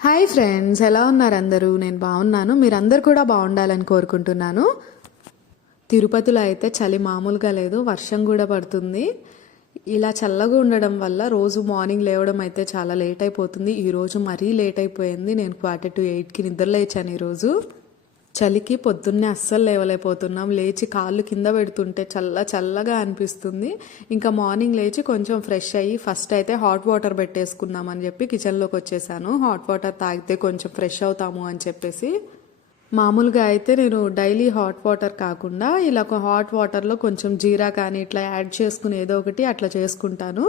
Hi friends ఎలా ఉన్నారు అందరూ? నేను బాగున్నాను. మీరందరూ కూడా బాగుండాలని కోరుకుంటున్నాను. తిరుపతిలో అయితే చలి మామూలుగా లేదు వర్షం కూడా పడుతుంది. ఇలా చల్లగా ఉండడం వల్ల రోజు మార్నింగ్ లేవడం అయితే చాలా లేట్ అయిపోతుంది. ఈరోజు మరీ లేట్ అయిపోయింది. నేను క్వార్టర్ టు ఎయిట్కి నిద్రలేచాను ఈరోజు. చలికి పొద్దున్నే అస్సలు లేవలేకపోతున్నాం. లేచి కాళ్ళు కింద పెడుతుంటే చల్ల చల్లగా అనిపిస్తుంది. ఇంకా మార్నింగ్ లేచి కొంచెం ఫ్రెష్ అయ్యి ఫస్ట్ అయితే హాట్ వాటర్ పెట్టేసుకుందాం అని చెప్పి కిచెన్లోకి వచ్చేసాను. హాట్ వాటర్ తాగితే కొంచెం ఫ్రెష్ అవుతాము అని చెప్పేసి మామూలుగా అయితే నేను డైలీ హాట్ వాటర్ కాకుండా ఇలా ఒక హాట్ వాటర్లో కొంచెం జీరా కానీ ఇట్లా యాడ్ చేసుకుని ఏదో ఒకటి అట్లా చేసుకుంటాను.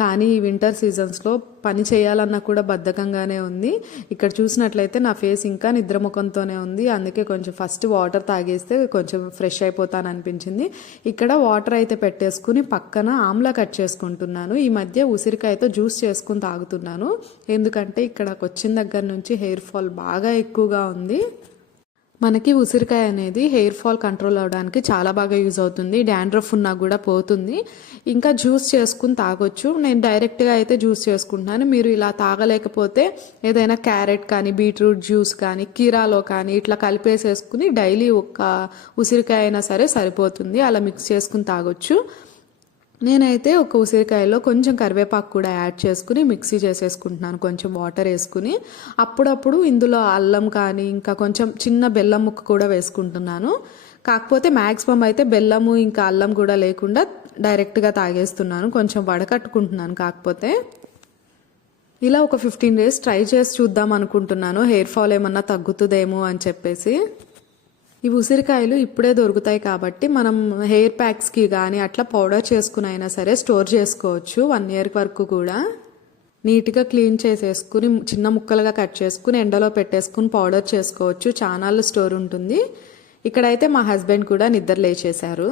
కానీ ఈ వింటర్ సీజన్స్లో పని చేయాలన్నా కూడా బద్ధకంగానే ఉంది. ఇక్కడ చూసినట్లయితే నా ఫేస్ ఇంకా నిద్రముఖంతోనే ఉంది. అందుకే కొంచెం ఫస్ట్ వాటర్ తాగేస్తే కొంచెం ఫ్రెష్ అయిపోతాను అనిపించింది. ఇక్కడ వాటర్ అయితే పెట్టేసుకుని పక్కన ఆమ్లా కట్ చేసుకుంటున్నాను. ఈ మధ్య ఉసిరికాయతో జ్యూస్ చేసుకుని తాగుతున్నాను. ఎందుకంటే ఇక్కడకు వచ్చిన దగ్గర నుంచి హెయిర్ ఫాల్ బాగా ఎక్కువగా ఉంది. మనకి ఉసిరికాయ అనేది హెయిర్ ఫాల్ కంట్రోల్ అవడానికి చాలా బాగా యూజ్ అవుతుంది. డాండ్రఫ్ ఉన్నా కూడా పోతుంది. ఇంకా జ్యూస్ చేసుకుని తాగొచ్చు. నేను డైరెక్ట్గా అయితే జ్యూస్ చేసుకుంటున్నాను. మీరు ఇలా తాగలేకపోతే ఏదైనా క్యారెట్ కానీ బీట్రూట్ జ్యూస్ కానీ కీరాలో కానీ ఇట్లా కలిపేసేసుకుని డైలీ ఒక ఉసిరికాయ అయినా సరే సరిపోతుంది. అలా మిక్స్ చేసుకుని తాగొచ్చు. నేనైతే ఒక ఉసిరికాయలో కొంచెం కరివేపాకు కూడా యాడ్ చేసుకుని మిక్సీ చేసేసుకుంటున్నాను. కొంచెం వాటర్ వేసుకుని అప్పుడప్పుడు ఇందులో అల్లం కానీ ఇంకా కొంచెం చిన్న బెల్లం ముక్క కూడా వేసుకుంటున్నాను. కాకపోతే మ్యాక్సిమం అయితే బెల్లము ఇంకా అల్లం కూడా లేకుండా డైరెక్ట్గా తాగేస్తున్నాను. కొంచెం వడకట్టుకుంటున్నాను కాకపోతే. ఇలా ఒక ఫిఫ్టీన్ డేస్ ట్రై చేసి చూద్దాం అనుకుంటున్నాను. హెయిర్ ఫాల్ ఏమన్నా తగ్గుతుందేమో అని చెప్పేసి. ఈ ఉసిరికాయలు ఇప్పుడే దొరుకుతాయి కాబట్టి మనం హెయిర్ ప్యాక్స్కి కానీ అట్లా పౌడర్ చేసుకుని అయినా సరే స్టోర్ చేసుకోవచ్చు వన్ ఇయర్ వరకు కూడా. నీట్గా క్లీన్ చేసేసుకుని చిన్న ముక్కలుగా కట్ చేసుకుని ఎండలో పెట్టేసుకుని పౌడర్ చేసుకోవచ్చు. చానాలు స్టోర్ ఉంటుంది. ఇక్కడైతే మా హస్బెండ్ కూడా నిద్ర లేచేశారు.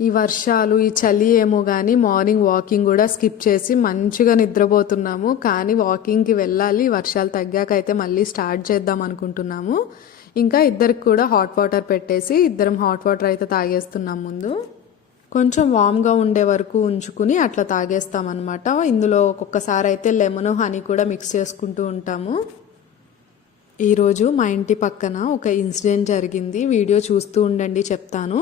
ఈ వర్షాలు ఈ చలి ఏమో కానీ మార్నింగ్ వాకింగ్ కూడా స్కిప్ చేసి మంచిగా నిద్రపోతున్నాము. కానీ వాకింగ్కి వెళ్ళాలి. వర్షాలు తగ్గాక అయితే మళ్ళీ స్టార్ట్ చేద్దాం అనుకుంటున్నాము. ఇంకా ఇద్దరికి కూడా హాట్ వాటర్ పెట్టేసి ఇద్దరం హాట్ వాటర్ అయితే తాగేస్తున్నాం ముందు. కొంచెం వామ్గా ఉండే వరకు ఉంచుకుని అట్లా తాగేస్తామన్నమాట. ఇందులో ఒక్కొక్కసారి అయితే లెమన్ హనీ కూడా మిక్స్ చేసుకుంటూ ఉంటాము. ఈరోజు మా ఇంటి పక్కన ఒక ఇన్సిడెంట్ జరిగింది. వీడియో చూస్తూ ఉండండి చెప్తాను.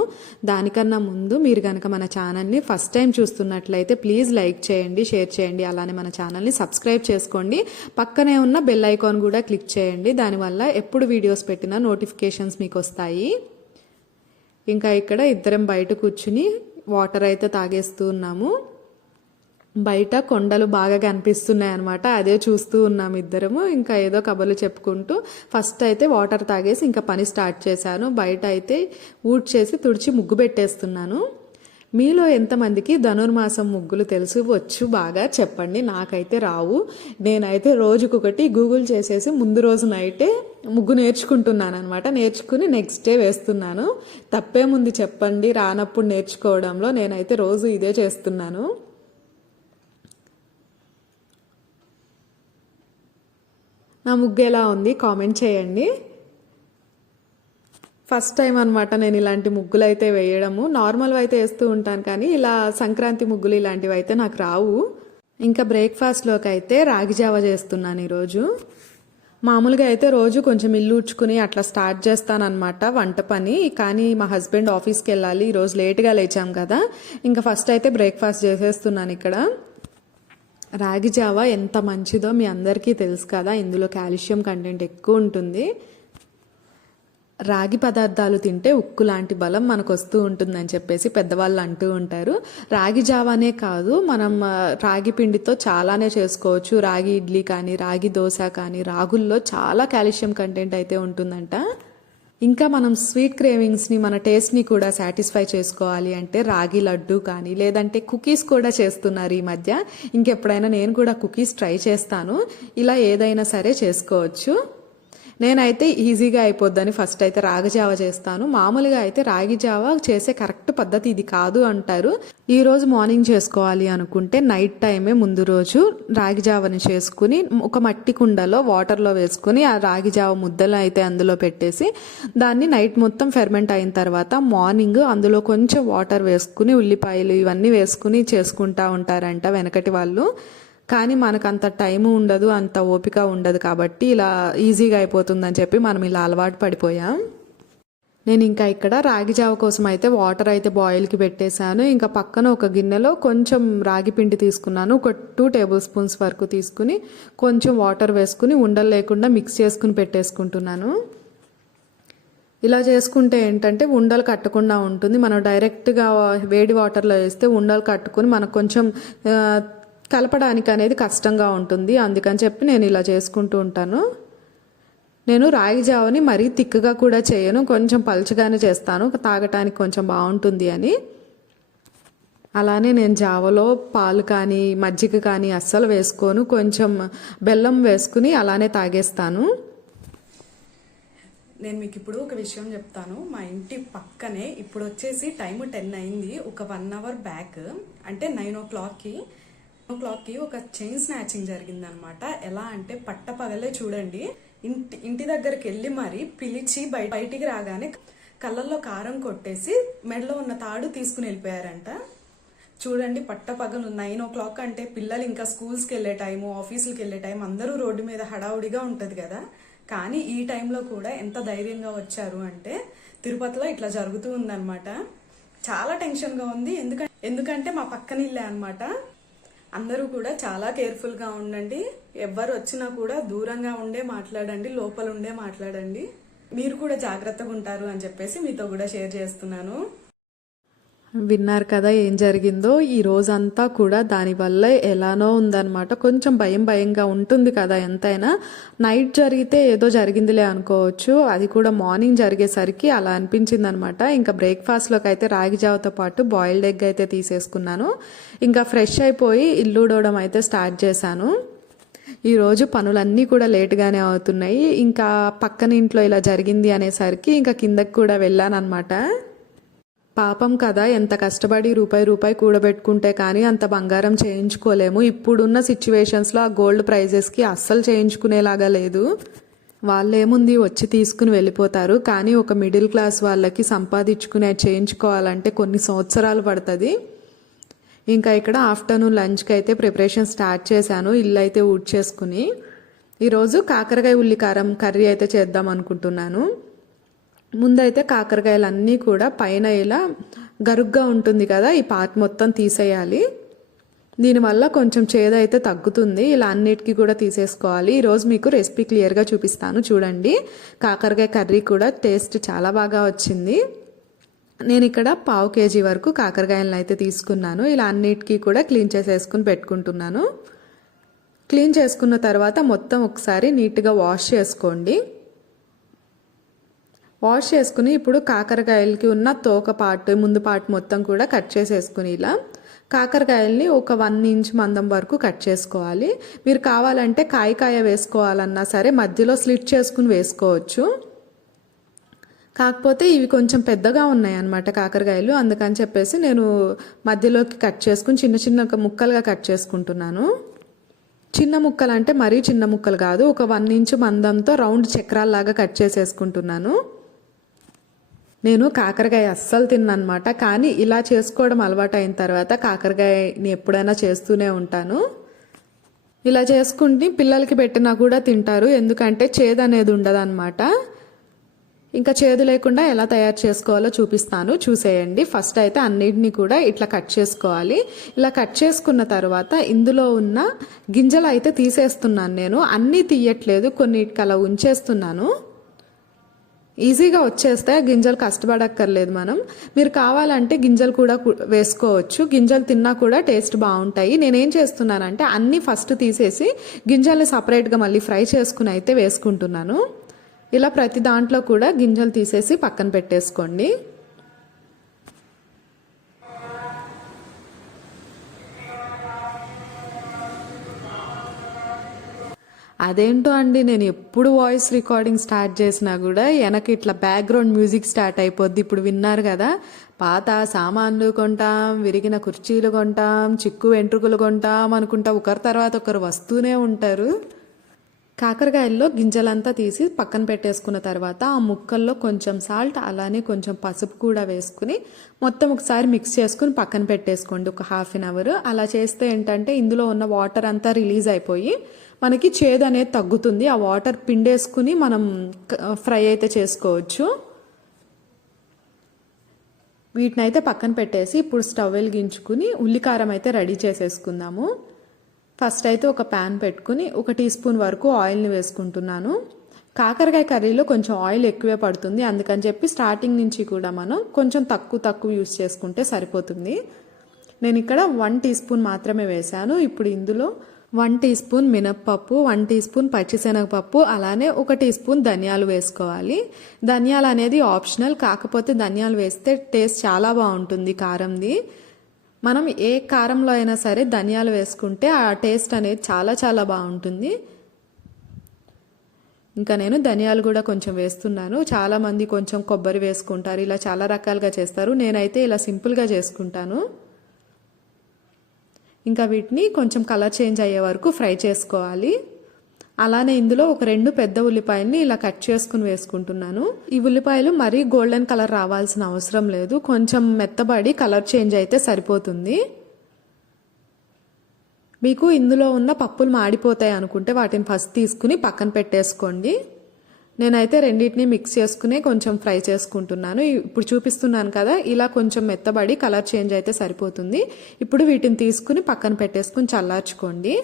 దానికన్నా ముందు మీరు కనుక మన ఛానల్ని ఫస్ట్ టైం చూస్తున్నట్లయితే ప్లీజ్ లైక్ చేయండి షేర్ చేయండి. అలానే మన ఛానల్ని సబ్స్క్రైబ్ చేసుకోండి. పక్కనే ఉన్న బెల్ ఐకాన్ కూడా క్లిక్ చేయండి. దానివల్ల ఎప్పుడు వీడియోస్ పెట్టినా నోటిఫికేషన్స్ మీకు వస్తాయి. ఇంకా ఇక్కడ ఇద్దరం బయట కూర్చుని వాటర్ అయితే తాగేస్తూ ఉన్నాము. బయట కొండలు బాగా కనిపిస్తున్నాయి అనమాట అదే చూస్తూ ఉన్నాం ఇద్దరము. ఇంకా ఏదో కబర్లు చెప్పుకుంటూ ఫస్ట్ అయితే వాటర్ తాగేసి ఇంకా పని స్టార్ట్ చేశాను. బయట అయితే ఊడ్ చేసి తుడిచి ముగ్గు పెట్టేస్తున్నాను. మీలో ఎంతమందికి ధనుర్మాసం ముగ్గులు తెలుసు? వచ్చు బాగా. చెప్పండి. నాకైతే రావు. నేనైతే రోజుకొకటి గూగుల్ చేసేసి ముందు రోజు నైటే ముగ్గు నేర్చుకుంటున్నాను అనమాట నేర్చుకుని నెక్స్ట్ డే వేస్తున్నాను. తప్పేముంది చెప్పండి. రానప్పుడు నేర్చుకోవడంలో నేనైతే రోజు ఇదే చేస్తున్నాను. నా ముగ్గు ఎలా ఉంది కామెంట్ చేయండి. ఫస్ట్ టైం అనమాట నేను ఇలాంటి ముగ్గులు అయితే వేయడము నార్మల్ అయితే వేస్తూ ఉంటాను కానీ ఇలా సంక్రాంతి ముగ్గులు ఇలాంటివి అయితే నాకు రావు. ఇంకా బ్రేక్ఫాస్ట్లోకి అయితే రాగి జావ చేస్తున్నాను ఈరోజు. మామూలుగా అయితే రోజు కొంచెం ఇల్లు ఉడ్చుకుని అట్లా స్టార్ట్ చేస్తానన్నమాట వంట పని. కానీ మా హస్బెండ్ ఆఫీస్కి వెళ్ళాలి ఈరోజు లేట్గా లేచాం కదా. ఇంకా ఫస్ట్ అయితే బ్రేక్ఫాస్ట్ చేసేస్తున్నాను ఇక్కడ. రాగి జావ ఎంత మంచిదో మీ అందరికీ తెలుసు కదా ఇందులో కాల్షియం కంటెంట్ ఎక్కువ ఉంటుంది. రాగి పదార్థాలు తింటే ఉక్కు లాంటి బలం మనకు వస్తూ ఉంటుందని చెప్పేసి పెద్దవాళ్ళు అంటూ ఉంటారు. రాగి జావానే కాదు మనం రాగి పిండితో చాలానే చేసుకోవచ్చు. రాగి ఇడ్లీ కానీ రాగి దోశ కానీ రాగుల్లో చాలా కాల్షియం కంటెంట్ అయితే ఉంటుందంట. ఇంకా మనం స్వీట్ క్రేవింగ్స్ని మన టేస్ట్ని కూడా సాటిస్ఫై చేసుకోవాలి అంటే రాగి లడ్డు కానీ లేదంటే కుకీస్ కూడా చేస్తున్నారు ఈ మధ్య. ఇంకెప్పుడైనా నేను కూడా కుకీస్ ట్రై చేస్తాను. ఇలా ఏదైనా సరే చేసుకోవచ్చు. నేనైతే ఈజీగా అయిపోద్దని ఫస్ట్ అయితే రాగి జావ చేస్తాను. మామూలుగా అయితే రాగి జావ చేసే కరెక్ట్ పద్ధతి ఇది కాదు అంటారు. ఈ రోజు మార్నింగ్ చేసుకోవాలి అనుకుంటే నైట్ టైమే ముందు రోజు రాగి జావని చేసుకుని ఒక మట్టి కుండలో వాటర్లో వేసుకుని ఆ రాగి జావ ముద్దలు అయితే అందులో పెట్టేసి దాన్ని నైట్ మొత్తం ఫెర్మెంట్ అయిన తర్వాత మార్నింగ్ అందులో కొంచెం వాటర్ వేసుకుని ఉల్లిపాయలు ఇవన్నీ వేసుకుని చేసుకుంటా ఉంటారంట వెనకటి వాళ్ళు. కానీ మనకు అంత టైం ఉండదు అంత ఓపిక ఉండదు కాబట్టి ఇలా ఈజీగా అయిపోతుందని చెప్పి మనం ఇలా అలవాటు పడిపోయాం. నేను ఇంకా ఇక్కడ రాగి జావ కోసం అయితే వాటర్ అయితే బాయిల్కి పెట్టేశాను. ఇంకా పక్కన ఒక గిన్నెలో కొంచెం రాగి పిండి తీసుకున్నాను. ఒక టూ టేబుల్ స్పూన్స్ వరకు తీసుకుని కొంచెం వాటర్ వేసుకుని ఉండలు లేకుండా మిక్స్ చేసుకుని పెట్టేసుకుంటున్నాను. ఇలా చేసుకుంటే ఏంటంటే ఉండలు కట్టకుండా ఉంటుంది. మనం డైరెక్ట్గా వేడి వాటర్లో వేస్తే ఉండలు కట్టుకుని మనకు కొంచెం కలపడానికి అనేది కష్టంగా ఉంటుంది. అందుకని చెప్పి నేను ఇలా చేసుకుంటూ ఉంటాను. నేను రాగి జావని మరీ తిక్కుగా కూడా చేయను. కొంచెం పలుచగానే చేస్తాను. తాగటానికి కొంచెం బాగుంటుంది అని. అలానే నేను జావలో పాలు కానీ మజ్జిగ కానీ అస్సలు వేసుకోను. కొంచెం బెల్లం వేసుకుని అలానే తాగేస్తాను. నేను మీకు ఇప్పుడు ఒక విషయం చెప్తాను. మా ఇంటి పక్కనే ఇప్పుడు వచ్చేసి టైం టెన్ అయింది. ఒక వన్ అవర్ బ్యాక్. అంటే నైన్ ఓ క్లాక్కి క్లాక్కి ఒక చైన్ స్నాచింగ్ జరిగిందనమాట. ఎలా అంటే పట్ట పగలే చూడండి. ఇంటి ఇంటి దగ్గరికి వెళ్ళి మరి పిలిచి బయట బయటికి రాగానే కళ్ళల్లో కారం కొట్టేసి మెడలో ఉన్న తాడు తీసుకుని వెళ్ళిపోయారంట. చూడండి పట్ట పగలు నైన్ ఓ క్లాక్ అంటే పిల్లలు ఇంకా స్కూల్స్కి వెళ్ళే టైము ఆఫీసులకి వెళ్ళే టైం అందరూ రోడ్డు మీద హడావుడిగా ఉంటుంది కదా. కానీ ఈ టైంలో కూడా ఎంత ధైర్యంగా వచ్చారు అంటే తిరుపతిలో ఇట్లా జరుగుతూ ఉందన్నమాట చాలా టెన్షన్గా ఉంది. ఎందుకంటే ఎందుకంటే మా పక్కన ఇల్లే అనమాట. అందరూ కూడా చాలా కేర్ఫుల్గా ఉండండి. ఎవ్వరు వచ్చినా కూడా దూరంగా ఉండే మాట్లాడండి లోపల ఉండే మాట్లాడండి. మీరు కూడా జాగ్రత్తగా ఉంటారు అని చెప్పేసి మీతో కూడా షేర్ చేస్తున్నాను. విన్నారు కదా ఏం జరిగిందో. ఈ రోజంతా కూడా దానివల్ల ఎలానో ఉందన్నమాట. కొంచెం భయం భయంగా ఉంటుంది కదా ఎంతైనా. నైట్ జరిగితే ఏదో జరిగిందిలే అనుకోవచ్చు. అది కూడా మార్నింగ్ జరిగేసరికి అలా అనిపించింది అనమాట ఇంకా బ్రేక్ఫాస్ట్లోకి అయితే రాగి జావతో పాటు బాయిల్డ్ ఎగ్ అయితే తీసేసుకున్నాను. ఇంకా ఫ్రెష్ అయిపోయి ఇల్లు ఉడవడం అయితే స్టార్ట్ చేశాను. ఈరోజు పనులన్నీ కూడా లేటుగానే అవుతున్నాయి. ఇంకా పక్కన ఇంట్లో ఇలా జరిగింది అనేసరికి ఇంకా కిందకి కూడా వెళ్ళానన్నమాట. పాపం కదా ఎంత కష్టపడి రూపాయి రూపాయి కూడబెట్టుకుంటే కానీ అంత బంగారం చేయించుకోలేము. ఇప్పుడున్న సిచ్యువేషన్స్లో ఆ గోల్డ్ ప్రైజెస్కి అస్సలు చేయించుకునేలాగా లేదు. వాళ్ళేముంది వచ్చి తీసుకుని వెళ్ళిపోతారు. కానీ ఒక మిడిల్ క్లాస్ వాళ్ళకి సంపాదించుకునే చేయించుకోవాలంటే కొన్ని సంవత్సరాలు పడుతుంది. ఇంకా ఇక్కడ ఆఫ్టర్నూన్ లంచ్కి అయితే ప్రిపరేషన్ స్టార్ట్ చేశాను ఇల్లు అయితే ఊడ్చేసుకుని. ఈరోజు కాకరకాయ ఉల్లికారం కర్రీ అయితే చేద్దాం అనుకుంటున్నాను. ముందైతే కాకరకాయలన్నీ కూడా పైన ఇలా గరుగ్గా ఉంటుంది కదా ఈ పార్ట్ మొత్తం తీసేయాలి. దీనివల్ల కొంచెం చేదైతే తగ్గుతుంది. ఇలా అన్నిటికీ కూడా తీసేసుకోవాలి. ఈరోజు మీకు రెసిపీ క్లియర్గా చూపిస్తాను చూడండి. కాకరకాయ కర్రీ కూడా టేస్ట్ చాలా బాగా వచ్చింది. నేను ఇక్కడ పావు కేజీ వరకు కాకరకాయలను అయితే తీసుకున్నాను. ఇలా అన్నిటికీ కూడా క్లీన్ చేసేసుకుని పెట్టుకుంటున్నాను. క్లీన్ చేసుకున్న తర్వాత మొత్తం ఒకసారి నీట్గా వాష్ చేసుకోండి. వాష్ చేసుకుని ఇప్పుడు కాకరకాయలకి ఉన్న తోక పార్ట్ ముందు పార్ట్ మొత్తం కూడా కట్ చేసేసుకుని ఇలా కాకరకాయల్ని ఒక వన్ ఇంచ్ మందం వరకు కట్ చేసుకోవాలి. మీరు కావాలంటే కాయ కాయ వేసుకోవాలన్నా సరే మధ్యలో స్లిట్ చేసుకుని వేసుకోవచ్చు. కాకపోతే ఇవి కొంచెం పెద్దగా ఉన్నాయి అన్నమాట కాకరకాయలు. అందుకని చెప్పేసి నేను మధ్యలోకి కట్ చేసుకుని చిన్న చిన్న ముక్కలుగా కట్ చేసుకుంటున్నాను. చిన్న ముక్కలు అంటే మరీ చిన్న ముక్కలు కాదు. ఒక వన్ ఇంచ్ మందంతో రౌండ్ చక్రాల్లాగా కట్ చేసేసుకుంటున్నాను. నేను కాకరకాయ అస్సలు తిన్ననమాట కానీ ఇలా చేసుకోవడం అలవాటు అయిన తర్వాత కాకరకాయని ఎప్పుడైనా చేస్తూనే ఉంటాను. ఇలా చేసుకుంటే పిల్లలకి పెట్టినా కూడా తింటారు. ఎందుకంటే చేదు అనేది ఉండదన్నమాట. ఇంకా చేదు లేకుండా ఎలా తయారు చేసుకోవాలో చూపిస్తాను. చూసేయండి. ఫస్ట్ అయితే అన్నిటిని కూడా ఇట్లా కట్ చేసుకోవాలి. ఇలా కట్ చేసుకున్న తర్వాత ఇందులో ఉన్న గింజలు అయితే తీసేస్తున్నాను నేను. అన్నీ తీయట్లేదు. కొన్నిటికి అలా ఉంచేస్తున్నాను. ఈజీగా వచ్చేస్తే గింజలు కష్టపడక్కర్లేదు మనం. మీరు కావాలంటే గింజలు కూడా వేసుకోవచ్చు. గింజలు తిన్నా కూడా టేస్ట్ బాగుంటాయి. నేనేం చేస్తున్నానంటే అన్నీ ఫస్ట్ తీసేసి గింజల్ని సపరేట్గా మళ్ళీ ఫ్రై చేసుకుని అయితే వేసుకుంటున్నాను. ఇలా ప్రతి దాంట్లో కూడా గింజలు తీసేసి పక్కన పెట్టేసుకోండి. అదేంటో అండి నేను ఎప్పుడు వాయిస్ రికార్డింగ్ స్టార్ట్ చేసినా కూడా వెనక ఇట్లా బ్యాక్గ్రౌండ్ మ్యూజిక్ స్టార్ట్ అయిపోద్ది. ఇప్పుడు విన్నారు కదా పాత సామాన్లు కొంటాం విరిగిన కుర్చీలు కొంటాం చిక్కు వెంట్రుకలు కొంటాం అనుకుంటా ఒకరి తర్వాత ఒకరు వస్తూనే ఉంటారు. కాకరకాయల్లో గింజలంతా తీసి పక్కన పెట్టేసుకున్న తర్వాత ఆ ముక్కల్లో కొంచెం సాల్ట్ అలానే కొంచెం పసుపు కూడా వేసుకుని మొత్తం ఒకసారి మిక్స్ చేసుకుని పక్కన పెట్టేసుకోండి. ఒక హాఫ్ అన్ అవర్ అలా చేస్తే ఏంటంటే ఇందులో ఉన్న వాటర్ అంతా రిలీజ్ అయిపోయి మనకి చేదు అనేది తగ్గుతుంది. ఆ వాటర్ పిండేసుకుని మనం ఫ్రై అయితే చేసుకోవచ్చు. వీటిని అయితే పక్కన పెట్టేసి ఇప్పుడు స్టవ్ వెలిగించుకుని ఉల్లికారం అయితే రెడీ చేసేసుకుందాము. ఫస్ట్ అయితే ఒక ప్యాన్ పెట్టుకుని ఒక టీ స్పూన్ వరకు ఆయిల్ని వేసుకుంటున్నాను. కాకరకాయ కర్రీలో కొంచెం ఆయిల్ ఎక్కువే పడుతుంది. అందుకని చెప్పి స్టార్టింగ్ నుంచి కూడా మనం కొంచెం తక్కువ తక్కువ యూస్ చేసుకుంటే సరిపోతుంది. నేను ఇక్కడ వన్ టీ స్పూన్ మాత్రమే వేశాను. ఇప్పుడు ఇందులో వన్ టీ స్పూన్ మినప్పప్పు వన్ టీ స్పూన్ పచ్చిశనగపప్పు అలానే ఒక టీ స్పూన్ ధనియాలు వేసుకోవాలి. ధనియాలు అనేది ఆప్షనల్ కాకపోతే ధనియాలు వేస్తే టేస్ట్ చాలా బాగుంటుంది కారంది. మనం ఏ కారంలో అయినా సరే ధనియాలు వేసుకుంటే ఆ టేస్ట్ అనేది చాలా చాలా బాగుంటుంది. ఇంకా నేను ధనియాలు కూడా కొంచెం వేస్తున్నాను. చాలా మంది కొంచెం కొబ్బరి వేసుకుంటారు ఇలా చాలా రకాలుగా చేస్తారు. నేనైతే ఇలా సింపుల్గా చేసుకుంటాను. ఇంకా వీటిని కొంచెం కలర్ చేంజ్ అయ్యే వరకు ఫ్రై చేసుకోవాలి. అలానే ఇందులో ఒక రెండు పెద్ద ఉల్లిపాయల్ని ఇలా కట్ చేసుకుని వేసుకుంటున్నాను. ఈ ఉల్లిపాయలు మరీ గోల్డెన్ కలర్ రావాల్సిన అవసరం లేదు. కొంచెం మెత్తబడి కలర్ చేంజ్ అయితే సరిపోతుంది. మీకు ఇందులో ఉన్న పప్పులు మాడిపోతాయి అనుకుంటే వాటిని ఫస్ట్ తీసుకుని పక్కన పెట్టేసుకోండి. నేనైతే రెండింటిని మిక్స్ చేసుకుని కొంచెం ఫ్రై చేసుకుంటున్నాను. ఇప్పుడు చూపిస్తున్నాను కదా ఇలా కొంచెం మెత్తబడి కలర్ చేంజ్ అయితే సరిపోతుంది. ఇప్పుడు వీటిని తీసుకుని పక్కన పెట్టేసుకుని చల్లార్చుకోండి.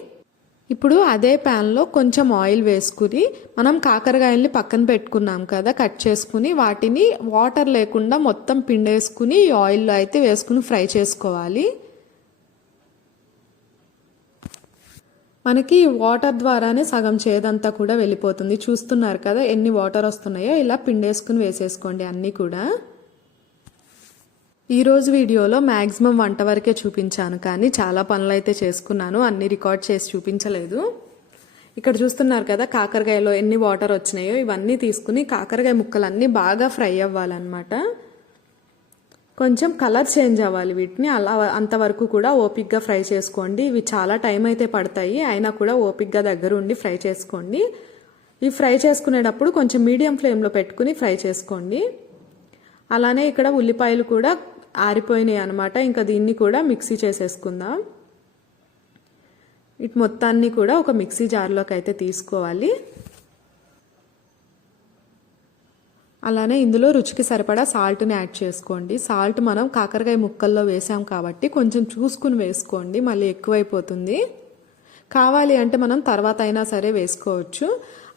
ఇప్పుడు అదే ప్యాన్లో కొంచెం ఆయిల్ వేసుకుని మనం కాకరకాయల్ని పక్కన పెట్టుకున్నాం కదా కట్ చేసుకుని వాటిని వాటర్ లేకుండా మొత్తం పిండేసుకుని ఈ ఆయిల్లో అయితే వేసుకుని ఫ్రై చేసుకోవాలి. మనకి వాటర్ ద్వారానే సగం చేదంతా కూడా వెళ్ళిపోతుంది. చూస్తున్నారు కదా ఎన్ని వాటర్ వస్తున్నాయో ఇలా పిండేసుకుని వేసేసుకోండి అన్నీ కూడా. ఈరోజు వీడియోలో మ్యాక్సిమం వంట వరకే చూపించాను కానీ చాలా పనులు అయితే చేసుకున్నాను అన్ని రికార్డ్ చేసి చూపించలేదు. ఇక్కడ చూస్తున్నారు కదా కాకరకాయలో ఎన్ని వాటర్ వచ్చినాయో ఇవన్నీ తీసుకుని కాకరకాయ ముక్కలన్నీ బాగా ఫ్రై అవ్వాలన్నమాట. కొంచెం కలర్ చేంజ్ అవ్వాలి వీటిని. అలా అంతవరకు కూడా ఓపిక్గా ఫ్రై చేసుకోండి. ఇవి చాలా టైం అయితే పడతాయి. అయినా కూడా ఓపిక్గా దగ్గర ఉండి ఫ్రై చేసుకోండి. ఇవి ఫ్రై చేసుకునేటప్పుడు కొంచెం మీడియం ఫ్లేమ్లో పెట్టుకుని ఫ్రై చేసుకోండి. అలానే ఇక్కడ ఉల్లిపాయలు కూడా ఆరిపోయినాయి అనమాట ఇంకా దీన్ని కూడా మిక్సీ చేసేసుకుందాం. ఇటు మొత్తాన్ని కూడా ఒక మిక్సీ జార్లోకి అయితే తీసుకోవాలి. అలానే ఇందులో రుచికి సరిపడా సాల్ట్ని యాడ్ చేసుకోండి. సాల్ట్ మనం కాకరకాయ ముక్కల్లో వేసాం కాబట్టి కొంచెం చూసుకుని వేసుకోండి. మళ్ళీ ఎక్కువైపోతుంది. కావాలి అంటే మనం తర్వాత అయినా సరే వేసుకోవచ్చు.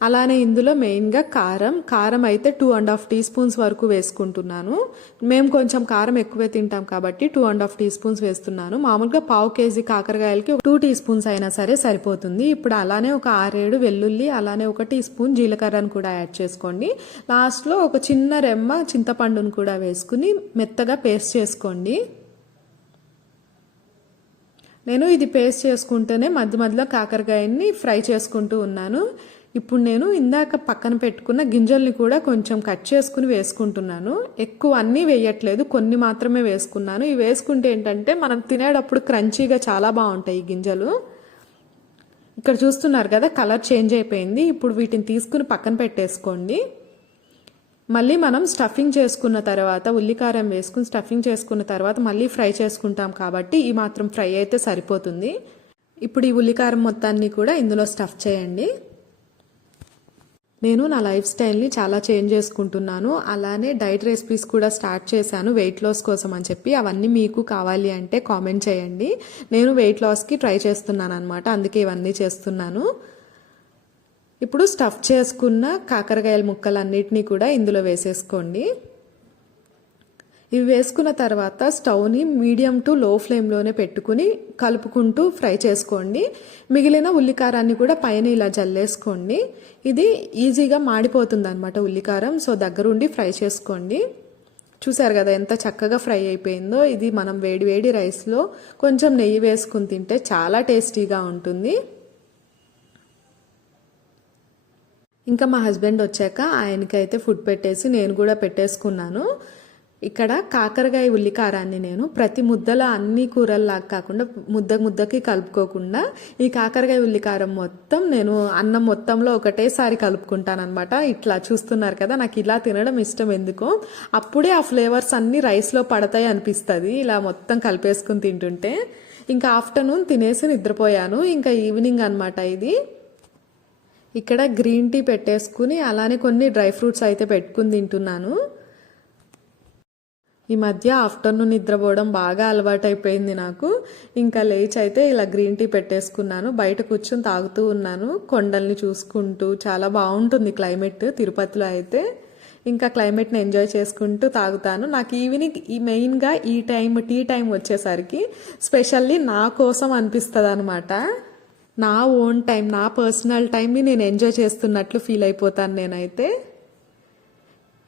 అలానే ఇందులో మెయిన్గా కారం. కారం అయితే two and half teaspoons వరకు వేసుకుంటున్నాను. మేము కొంచెం కారం ఎక్కువే తింటాం కాబట్టి two and half teaspoons వేస్తున్నాను. మామూలుగా పావు కేజీ కాకరకాయలకి టూ టీ స్పూన్స్ అయినా సరే సరిపోతుంది. ఇప్పుడు అలానే ఒక ఆరేడు వెల్లుల్లి అలానే ఒక టీ స్పూన్ జీలకర్రను కూడా యాడ్ చేసుకోండి. లాస్ట్లో ఒక చిన్న రెమ్మ చింతపండును కూడా వేసుకుని మెత్తగా పేస్ట్ చేసుకోండి. నేను ఇది పేస్ట్ చేసుకుంటేనే మధ్య మధ్యలో కాకరకాయని ఫ్రై చేసుకుంటూ ఉన్నాను. ఇప్పుడు నేను ఇందాక పక్కన పెట్టుకున్న గింజల్ని కూడా కొంచెం కట్ చేసుకుని వేసుకుంటున్నాను. ఎక్కువ అన్నీ వేయట్లేదు కొన్ని మాత్రమే వేసుకున్నాను. ఇవి వేసుకుంటే ఏంటంటే మనం తినేటప్పుడు క్రంచీగా చాలా బాగుంటాయి ఈ గింజలు. ఇక్కడ చూస్తున్నారు కదా కలర్ చేంజ్ అయిపోయింది. ఇప్పుడు వీటిని తీసుకుని పక్కన పెట్టేసుకోండి. మళ్ళీ మనం స్టఫింగ్ చేసుకున్న తర్వాత ఉల్లికారం వేసుకుని స్టఫింగ్ చేసుకున్న తర్వాత మళ్ళీ ఫ్రై చేసుకుంటాం కాబట్టి ఈ మాత్రం ఫ్రై అయితే సరిపోతుంది. ఇప్పుడు ఈ ఉల్లికారం మొత్తాన్ని కూడా ఇందులో స్టఫ్ చేయండి. నేను నా లైఫ్ స్టైల్ని చాలా చేంజ్ చేసుకుంటున్నాను. అలానే డైట్ రెసిపీస్ కూడా స్టార్ట్ చేశాను వెయిట్ లాస్ కోసం అని చెప్పి. అవన్నీ మీకు కావాలి అంటే కామెంట్ చేయండి. నేను వెయిట్ లాస్కి ట్రై చేస్తున్నాను అనమాట అందుకే ఇవన్నీ చేస్తున్నాను. ఇప్పుడు స్టఫ్ చేసుకున్న కాకరకాయల ముక్కలన్నిటినీ కూడా ఇందులో వేసేసుకోండి. ఇవి వేసుకున్న తర్వాత స్టవ్ని మీడియం టు లో ఫ్లేమ్లోనే పెట్టుకుని కలుపుకుంటూ ఫ్రై చేసుకోండి. మిగిలిన ఉల్లికారాన్ని కూడా పైన ఇలా జల్లేసుకోండి. ఇది ఈజీగా మాడిపోతుంది అనమాట ఉల్లికారం. సో దగ్గరుండి ఫ్రై చేసుకోండి. చూసారు కదా ఎంత చక్కగా ఫ్రై అయిపోయిందో. ఇది మనం వేడి వేడి రైస్లో కొంచెం నెయ్యి వేసుకుని తింటే చాలా టేస్టీగా ఉంటుంది. ఇంకా మా హస్బెండ్ వచ్చాక ఆయనకైతే ఫుడ్ పెట్టేసి నేను కూడా పెట్టేసుకున్నాను. ఇక్కడ కాకరకాయ ఉల్లికారాన్ని నేను ప్రతి ముద్దలో అన్ని కూరల్లాగా కాకుండా ముద్ద ముద్దకి కలుపుకోకుండా ఈ కాకరకాయ ఉల్లికారం మొత్తం నేను అన్నం మొత్తంలో ఒకటేసారి కలుపుకుంటానమాట ఇట్లా చూస్తున్నారు కదా నాకు ఇలా తినడం ఇష్టం ఎందుకో. అప్పుడే ఆ ఫ్లేవర్స్ అన్ని రైస్లో పడతాయి అనిపిస్తుంది. ఇలా మొత్తం కలిపేసుకుని తింటుంటే. ఇంకా ఆఫ్టర్నూన్ తినేసి నిద్రపోయాను. ఇంకా ఈవినింగ్ అనమాట ఇది. ఇక్కడ గ్రీన్ టీ పెట్టేసుకుని అలానే కొన్ని డ్రై ఫ్రూట్స్ అయితే పెట్టుకుని తింటున్నాను. ఈ మధ్య ఆఫ్టర్నూన్ నిద్రపోవడం బాగా అలవాటైపోయింది నాకు. ఇంకా లేచి అయితే ఇలా గ్రీన్ టీ పెట్టేసుకున్నాను. బయట కూర్చొని తాగుతూ ఉన్నాను. కొండల్ని చూసుకుంటూ చాలా బాగుంటుంది క్లైమేట్ తిరుపతిలో అయితే. ఇంకా క్లైమేట్ని ఎంజాయ్ చేసుకుంటూ తాగుతాను. నాకు ఈవినింగ్ ఈ మెయిన్గా ఈ టైం టీ టైం వచ్చేసరికి స్పెషల్లీ నా కోసం అనిపిస్తుంది అనమాట నా ఓన్ టైం నా పర్సనల్ టైంని నేను ఎంజాయ్ చేస్తున్నట్లు ఫీల్ అయిపోతాను నేనైతే.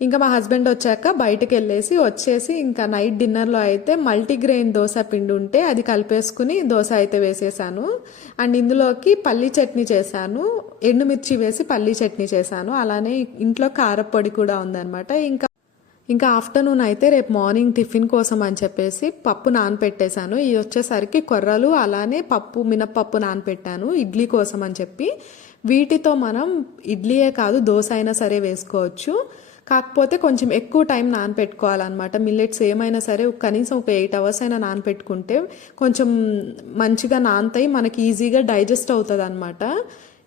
ఇంకా మా హస్బెండ్ వచ్చాక బయటకు వెళ్ళేసి వచ్చేసి ఇంకా నైట్ డిన్నర్లో అయితే మల్టీగ్రెయిన్ దోశ పిండి ఉంటే అది కలిపేసుకుని దోశ అయితే వేసేసాను. అండ్ ఇందులోకి పల్లీ చట్నీ చేశాను. ఎండుమిర్చి వేసి పల్లీ చట్నీ చేశాను. అలానే ఇంట్లో కారపొడి కూడా ఉందన్నమాట. ఇంకా ఇంకా ఆఫ్టర్నూన్ అయితే రేపు మార్నింగ్ టిఫిన్ కోసం అని చెప్పేసి పప్పు నానపెట్టేశాను. ఇది వచ్చేసరికి కొర్రలు అలానే పప్పు మినప్పప్పు నానపెట్టాను ఇడ్లీ కోసం అని చెప్పి. వీటితో మనం ఇడ్లీయే కాదు దోశ అయినా సరే వేసుకోవచ్చు. కాకపోతే కొంచెం ఎక్కువ టైం నానపెట్టుకోవాలన్నమాట. మిల్లెట్స్ ఏమైనా సరే కనీసం ఒక ఎయిట్ అవర్స్ అయినా నానపెట్టుకుంటే కొంచెం మంచిగా నానతాయి మనకి ఈజీగా డైజెస్ట్ అవుతుంది అనమాట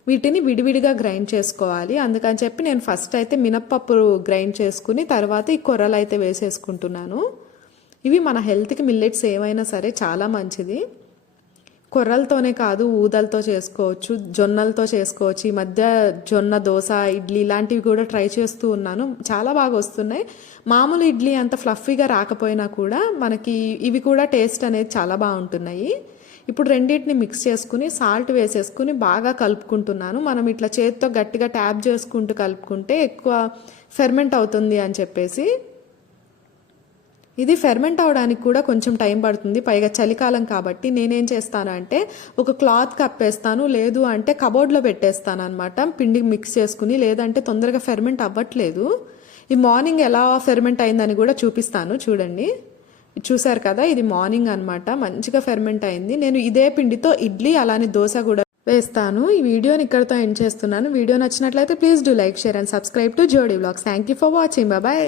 వీటిని విడివిడిగా గ్రైండ్ చేసుకోవాలి. అందుకని చెప్పి నేను ఫస్ట్ అయితే మినప్పప్పు గ్రైండ్ చేసుకుని తర్వాత ఈ కొర్రలు అయితే వేసేసుకుంటున్నాను. ఇవి మన హెల్త్కి మిల్లెట్స్ ఏమైనా సరే చాలా మంచిది. కొర్రలతోనే కాదు ఊదలతో చేసుకోవచ్చు జొన్నలతో చేసుకోవచ్చు. ఈ మధ్య జొన్న దోశ ఇడ్లీ ఇలాంటివి కూడా ట్రై చేస్తూ ఉన్నాను. చాలా బాగా వస్తున్నాయి. మామూలు ఇడ్లీ అంత ఫ్లఫీగా రాకపోయినా కూడా మనకి ఇవి కూడా టేస్ట్ అనేది చాలా బాగుంటున్నాయి. ఇప్పుడు రెండింటిని మిక్స్ చేసుకుని సాల్ట్ వేసేసుకుని బాగా కలుపుకుంటున్నాను. మనం ఇట్లా చేతితో గట్టిగా ట్యాప్ చేసుకుంటూ కలుపుకుంటే ఎక్కువ ఫెర్మెంట్ అవుతుంది అని చెప్పేసి. ఇది ఫెర్మెంట్ అవడానికి కూడా కొంచెం టైం పడుతుంది. పైగా చలికాలం కాబట్టి నేనేం చేస్తాను అంటే ఒక క్లాత్ కప్పేస్తాను. లేదు అంటే కబోర్డ్లో పెట్టేస్తాను అనమాట పిండి మిక్స్ చేసుకుని లేదంటే తొందరగా ఫెర్మెంట్ అవ్వట్లేదు. ఈ మార్నింగ్ ఎలా ఫెర్మెంట్ అయిందని కూడా చూపిస్తాను. చూడండి. చూసారు కదా ఇది మార్నింగ్ అన్నమాట. మంచిగా ఫెర్మెంట్ అయింది. నేను ఇదే పిండితో ఇడ్లీ అలానే దోశ కూడా వేస్తాను. ఈ వీడియోని ఇక్కడితో ఎండ్ చేస్తున్నాను. వీడియో నచ్చినట్లయితే please do like share and subscribe to జోడీ blogs. Thank you for watching. Bye.